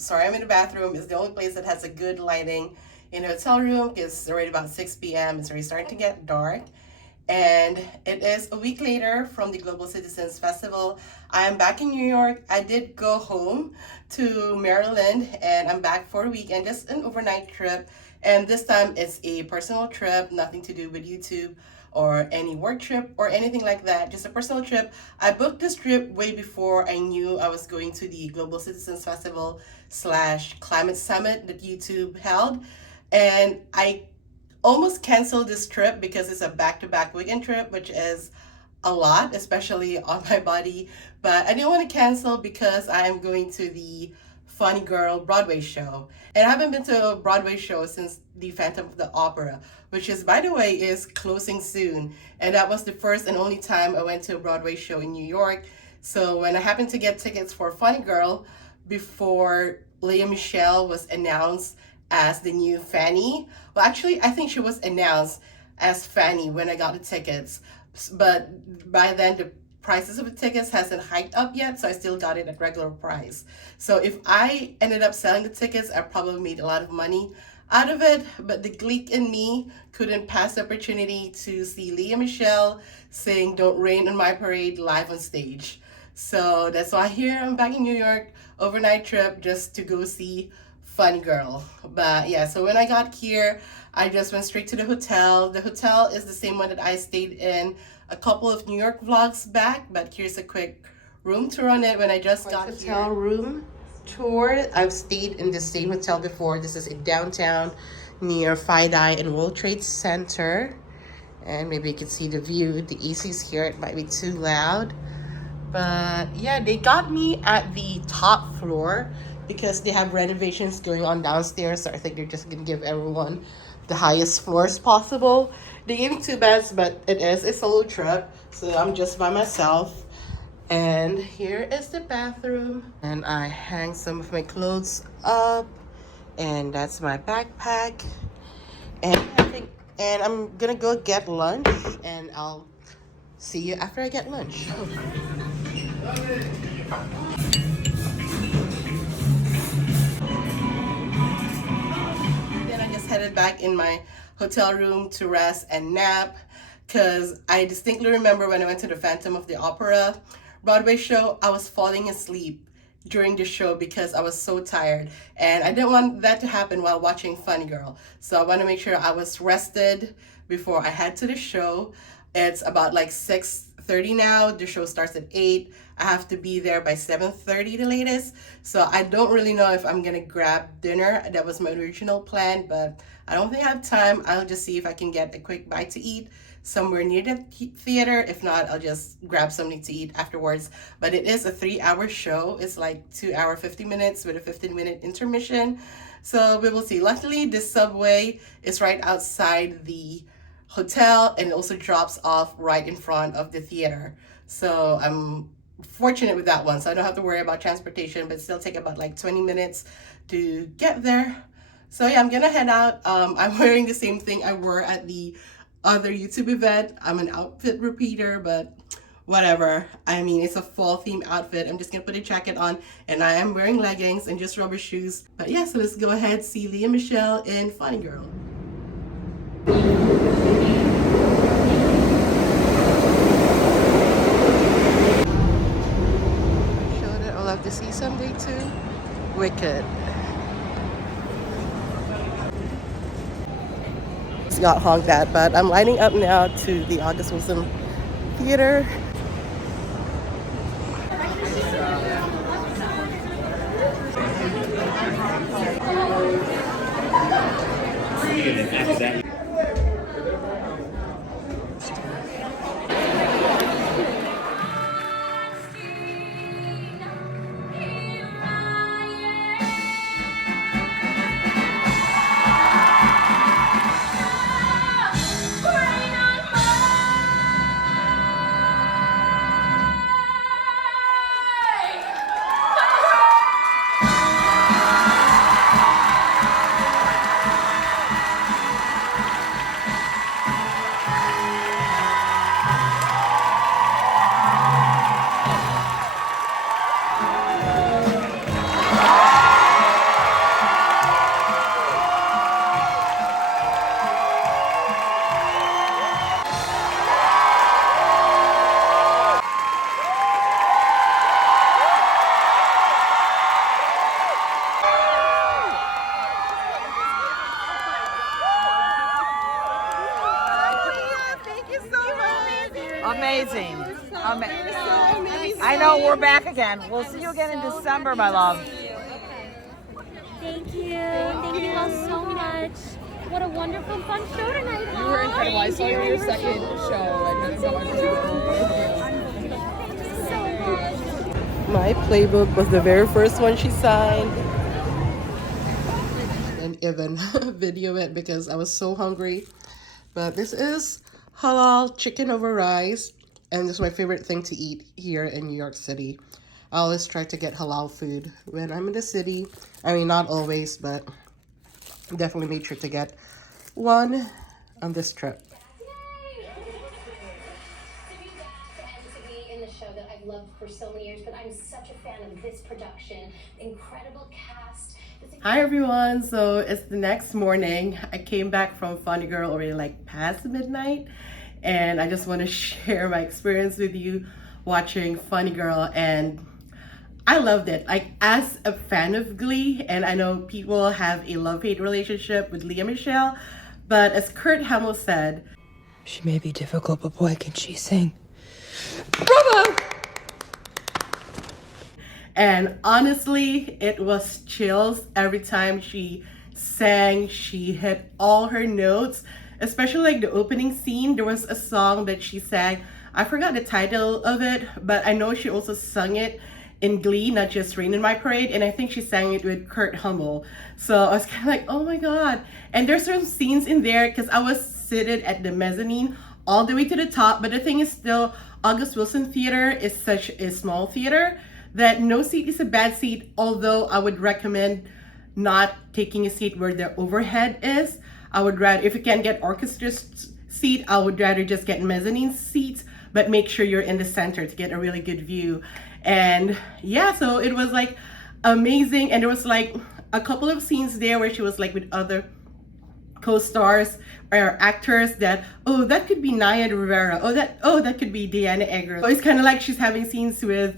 sorry, I'm in the bathroom. It's the only place that has a good lighting in a hotel room because it's already about 6 p.m. It's already starting to get dark. And it is a week later from the Global Citizens Festival. I am back in New York. I did go home to Maryland and I'm back for a week and just an overnight trip. And this time it's a personal trip, nothing to do with YouTube or any work trip or anything like that, just a personal trip. I booked this trip way before I knew I was going to the Global Citizens Festival / Climate Summit that YouTube held. And I almost canceled this trip because it's a back-to-back weekend trip, which is a lot, especially on my body. But I didn't want to cancel because I'm going to the Funny Girl Broadway show. And I haven't been to a Broadway show since the Phantom of the Opera, which is, by the way, is closing soon. And that was the first and only time I went to a Broadway show in New York. So when I happened to get tickets for Funny Girl before Lea Michelle was announced as the new Fanny. Well, actually, I think she was announced as Fanny when I got the tickets. But by then, the prices of the tickets hasn't hiked up yet, so I still got it at regular price. So if I ended up selling the tickets, I probably made a lot of money out of it. But the geek in me couldn't pass the opportunity to see Lea Michelle sing "Don't Rain on My Parade" live on stage. So that's why here I'm back in New York, overnight trip just to go see Funny Girl. But yeah, so when I got here, I just went straight to the hotel. The hotel is the same one that I stayed in a couple of New York vlogs back, but here's a quick room tour on it when I just got here. Hotel room tour. I've stayed in the same hotel before. This is in downtown near FiDi and World Trade Center. And maybe you can see the view. The AC's here. It might be too loud. But yeah, they got me at the top floor because they have renovations going on downstairs. So I think they're just gonna give everyone the highest floors possible. They gave me 2 beds, but it is a solo trip, so I'm just by myself. And here is the bathroom. And I hang some of my clothes up. And that's my backpack. And I'm gonna go get lunch, and I'll see you after I get lunch. Then I just headed back in my hotel room to rest and nap because I distinctly remember when I went to the Phantom of the Opera Broadway show, I was falling asleep during the show because I was so tired, and I didn't want that to happen while watching Funny Girl. So I want to make sure I was rested before I head to the show. It's about like 6:30 now. The show starts at 8. I have to be there by 7:30 the latest. So I don't really know if I'm gonna grab dinner. That was my original plan, but I don't think I have time. I'll just see if I can get a quick bite to eat somewhere near the theater. If not, I'll just grab something to eat afterwards. But it is a 3-hour show. It's like 2 hour 50 minutes with a 15-minute intermission. So we will see. Luckily, this subway is right outside the hotel and it also drops off right in front of the theater. So I'm fortunate with that one. So I don't have to worry about transportation, but still take about like 20 minutes to get there. So yeah, I'm gonna head out. I'm wearing the same thing I wore at the other YouTube event. I'm an outfit repeater, but whatever. I mean, it's a fall theme outfit. I'm just gonna put a jacket on, and I am wearing leggings and just rubber shoes. But yeah, so let's go ahead, see Lea Michelle in Funny Girl. Show that I'll have to see someday too. Wicked. Got honked at, but I'm lining up now to the August Wilson Theater. Amazing. I know, we're back again. We'll see you again in December, my love. Thank you. Thank you all so much. What a wonderful, fun show tonight. You were incredible. I saw you on your second show, and it's so much My playbook was the very first one she signed. And even video it because I was so hungry. But this is halal chicken over rice. And this is my favorite thing to eat here in New York City. I always try to get halal food when I'm in the city. I mean, not always, but definitely made sure to get one on this trip. That I've loved for so many years, but I'm such a fan of this production. Incredible cast. Hi everyone, so it's the next morning. I came back from Funny Girl already like past midnight, and I just want to share my experience with you watching Funny Girl, and I loved it. Like, as a fan of Glee, and I know people have a love-hate relationship with Lea Michelle, but as Kurt Hamill said, she may be difficult, but boy can she sing. Bravo! And honestly, it was chills every time she sang. She hit all her notes, especially like the opening scene. There was a song that she sang. I forgot the title of it, but I know she also sung it in Glee, not just Rain in My Parade, and I think she sang it with Kurt Hamill. So I was kind of like, oh my god. And there's some scenes in there because I was seated at the mezzanine all the way to the top, but the thing is still, August Wilson Theater is such a small theater that no seat is a bad seat, although I would recommend not taking a seat where the overhead is. I would rather, if you can get orchestra seat, I would rather just get mezzanine seats, but make sure you're in the center to get a really good view. And yeah, so it was like amazing, and there was like a couple of scenes there where she was like with other co-stars or actors that, oh, that could be Naya Rivera, that could be Diana Egger. So it's kind of like she's having scenes with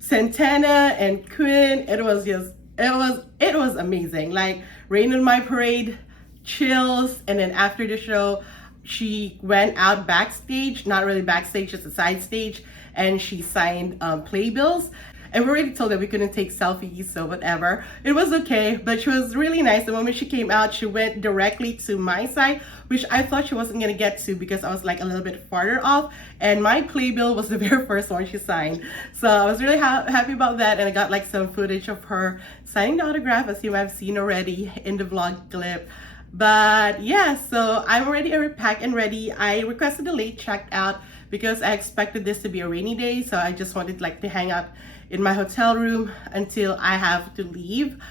Santana and Quinn. It was amazing. Like Rain on My Parade, chills. And then after the show, she went out backstage, not really backstage, just a side stage, and she signed playbills. And we already told her we couldn't take selfies, so whatever. It was okay, but she was really nice. The moment she came out, she went directly to my side, which I thought she wasn't gonna get to because I was like a little bit farther off. And my playbill was the very first one she signed. So I was really happy about that. And I got like some footage of her signing the autograph, as you might have seen already in the vlog clip. But yeah, so I'm already packed and ready. I requested a late checkout because I expected this to be a rainy day. So I just wanted like to hang out in my hotel room until I have to leave.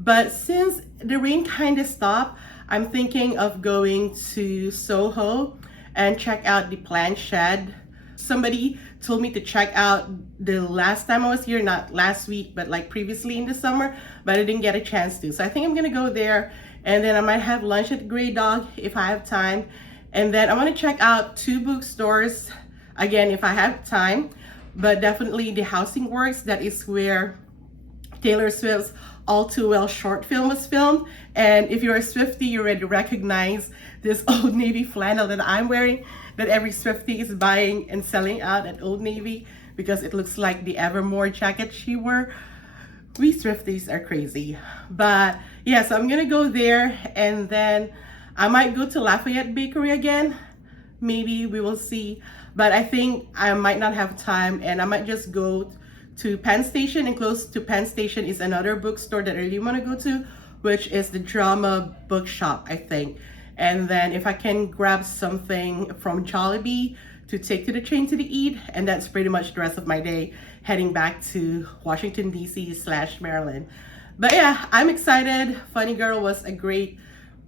But since the rain kind of stopped, I'm thinking of going to SoHo and check out the PlantShed. Somebody told me to check out the last time I was here, not last week, but like previously in the summer, but I didn't get a chance to. So I think I'm gonna go there, and then I might have lunch at Grey Dog if I have time. And then I wanna check out 2 bookstores, again, if I have time. But definitely the Housing Works, that is where Taylor Swift's All Too Well short film was filmed. And if you're a Swiftie, you already recognize this Old Navy flannel that I'm wearing, that every Swiftie is buying and selling out at Old Navy because it looks like the Evermore jacket she wore. We Swifties are crazy. But yeah, so I'm gonna go there, and then I might go to Lafayette Bakery again. Maybe, we will see. But I think I might not have time, and I might just go to Penn Station, and close to Penn Station is another bookstore that I really want to go to, which is the Drama Bookshop, I think. And then if I can grab something from Jollibee to take to the train to eat, and that's pretty much the rest of my day heading back to Washington, D.C./Maryland. But yeah, I'm excited. Funny Girl was a great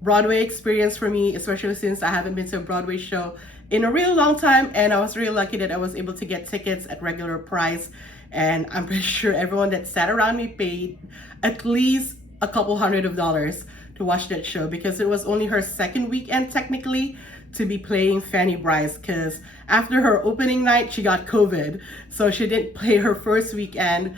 Broadway experience for me, especially since I haven't been to a Broadway show in a really long time, and I was really lucky that I was able to get tickets at regular price. And I'm pretty sure everyone that sat around me paid at least a couple $100s to watch that show, because it was only her second weekend technically to be playing Fanny Bryce, because after her opening night she got COVID, so she didn't play her first weekend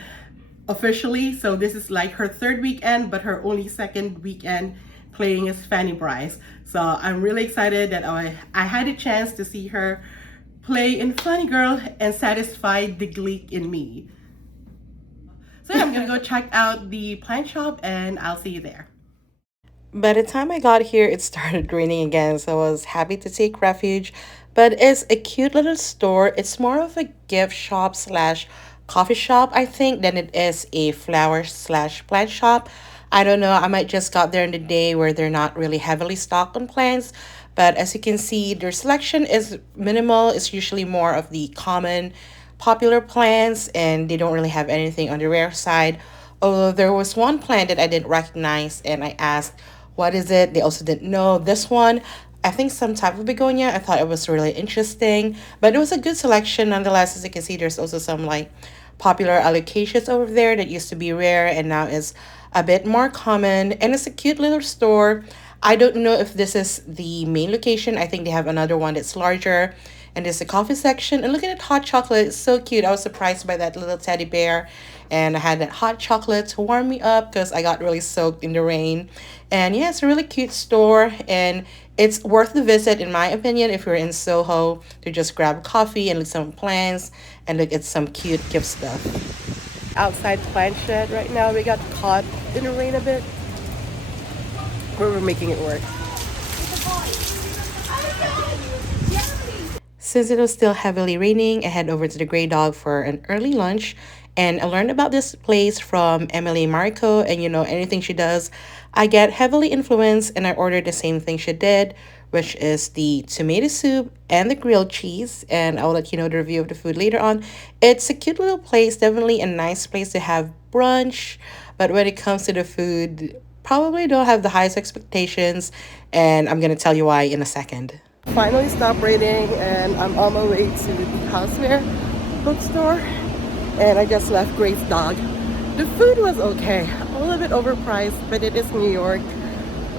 officially. So this is like her third weekend, but her only second weekend playing as Fanny Bryce. So I'm really excited that I had a chance to see her play in Funny Girl and satisfy the gleek in me. So yeah, I'm gonna go check out the plant shop and I'll see you there. By the time I got here, it started raining again, so I was happy to take refuge. But it's a cute little store. It's more of a gift shop slash coffee shop, I think, than it is a flower slash plant shop. I don't know, I might just got there in the day where they're not really heavily stocked on plants. But as you can see, their selection is minimal. It's usually more of the common, popular plants, and they don't really have anything on the rare side. Although there was one plant that I didn't recognize, and I asked, what is it? They also didn't know. This one, I think some type of begonia. I thought it was really interesting, but it was a good selection nonetheless. As you can see, there's also some like popular alocasias over there that used to be rare and now is a bit more common. And it's a cute little store. I don't know if this is the main location. I think they have another one that's larger. And there's a coffee section. And look at that hot chocolate. It's so cute. I was surprised by that little teddy bear. And I had that hot chocolate to warm me up because I got really soaked in the rain. And yeah, it's a really cute store. And it's worth the visit, in my opinion, if you're in SoHo, to just grab coffee and look at some plants and look at some cute gift stuff. Outside PlantShed right now. We got caught in the rain a bit. But we're making it work. Since it was still heavily raining, I head over to the Grey Dog for an early lunch. And I learned about this place from Emily Marco. And you know, anything she does, I get heavily influenced. And I ordered the same thing she did, which is the tomato soup and the grilled cheese. And I'll let you know the review of the food later on. It's a cute little place, definitely a nice place to have brunch. But when it comes to the food, probably don't have the highest expectations. And I'm going to tell you why in a second. Finally stopped raining and I'm on my way to the houseware bookstore, and I just left Grace's dog. The food was okay, a little bit overpriced, but it is New York.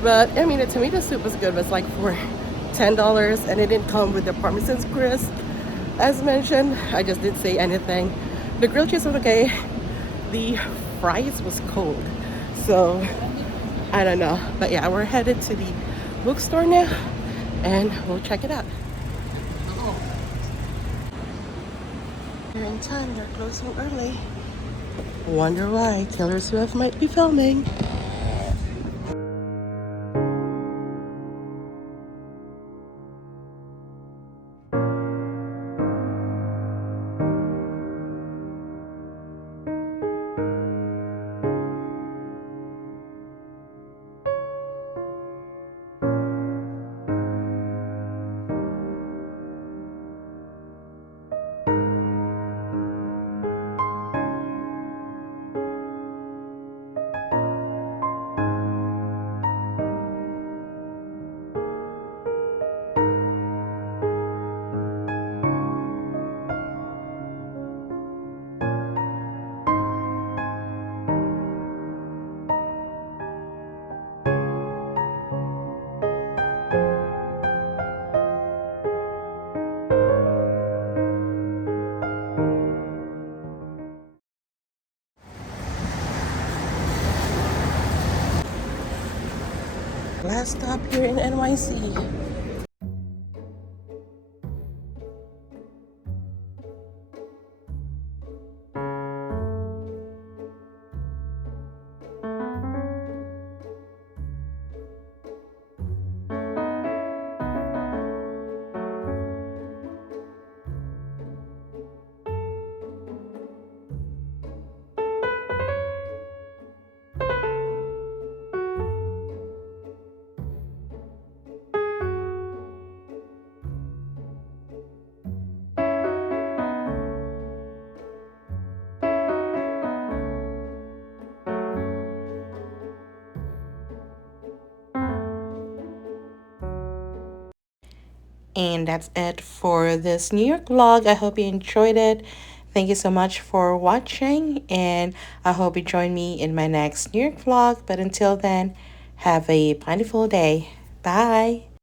But I mean, the tomato soup was good. It was like for $10 and it didn't come with the Parmesan crisp. As mentioned, I just didn't say anything. The grilled cheese was okay. The fries was cold. So I don't know. But yeah, we're headed to the bookstore now and we'll check it out. They're in time, they're closing early. Wonder why Taylor Swift might be filming. Last stop here in NYC. And that's it for this New York vlog. I hope you enjoyed it. Thank you so much for watching, and I hope you join me in my next New York vlog. But until then, have a plentiful day. Bye.